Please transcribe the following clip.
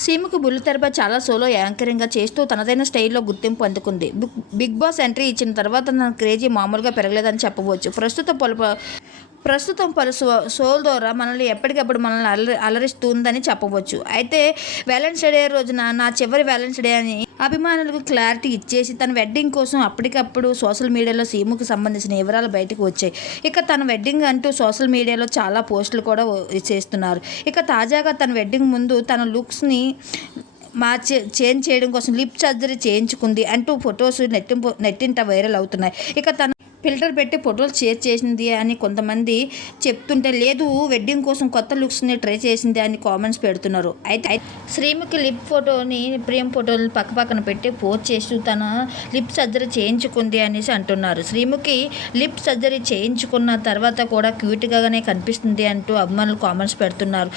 సీముకు బుల్లితెరపై చాలా సోలో యాంకరింగ్గా చేస్తూ తనదైన స్టైల్లో గుర్తింపు అందుకుంది. బిగ్- బిగ్ బాస్ ఎంట్రీ ఇచ్చిన తర్వాత తన క్రేజీ మామూలుగా పెరగలేదని చెప్పవచ్చు. ప్రస్తుతం పలు ప్రస్తుతం పలు సో షోల ద్వారా మనల్ని ఎప్పటికప్పుడు మనల్ని అలరి అలరిస్తుందని చెప్పవచ్చు. అయితే వ్యాలెన్స్ డే రోజున నా చివరి వ్యాలెన్స్ డే అని అభిమానులకు క్లారిటీ ఇచ్చేసి తన వెడ్డింగ్ కోసం అప్పటికప్పుడు సోషల్ మీడియాలో సీముకు సంబంధించిన వివరాలు బయటకు వచ్చాయి. ఇక తన వెడ్డింగ్ అంటూ సోషల్ మీడియాలో చాలా పోస్టులు కూడా చేస్తున్నారు. ఇక తాజాగా తన వెడ్డింగ్ ముందు తన లుక్స్ని మార్చి చేంజ్ చేయడం కోసం లిప్ సర్జరీ చేయించుకుంది అంటూ ఫొటోస్ నెట్టింపు నెట్టింట వైరల్ అవుతున్నాయి. ఇక తన ఫిల్టర్ పెట్టి ఫోటోలు షేర్ చేసింది అని కొంతమంది చెప్తుంటే లేదు వెడ్డింగ్ కోసం కొత్త లుక్స్ని ట్రై చేసింది అని కామెంట్స్ పెడుతున్నారు. అయితే అయితే శ్రీముఖి లిప్ ఫోటోని ప్రేమ్ ఫోటోని పక్క పక్కన పెట్టి పోస్ట్ చేస్తూ తన లిప్ సర్జరీ చేయించుకుంది అనేసి అంటున్నారు. శ్రీముఖి లిప్ సర్జరీ చేయించుకున్న తర్వాత కూడా క్యూట్గానే కనిపిస్తుంది అంటూ అభిమానులు కామెంట్స్ పెడుతున్నారు.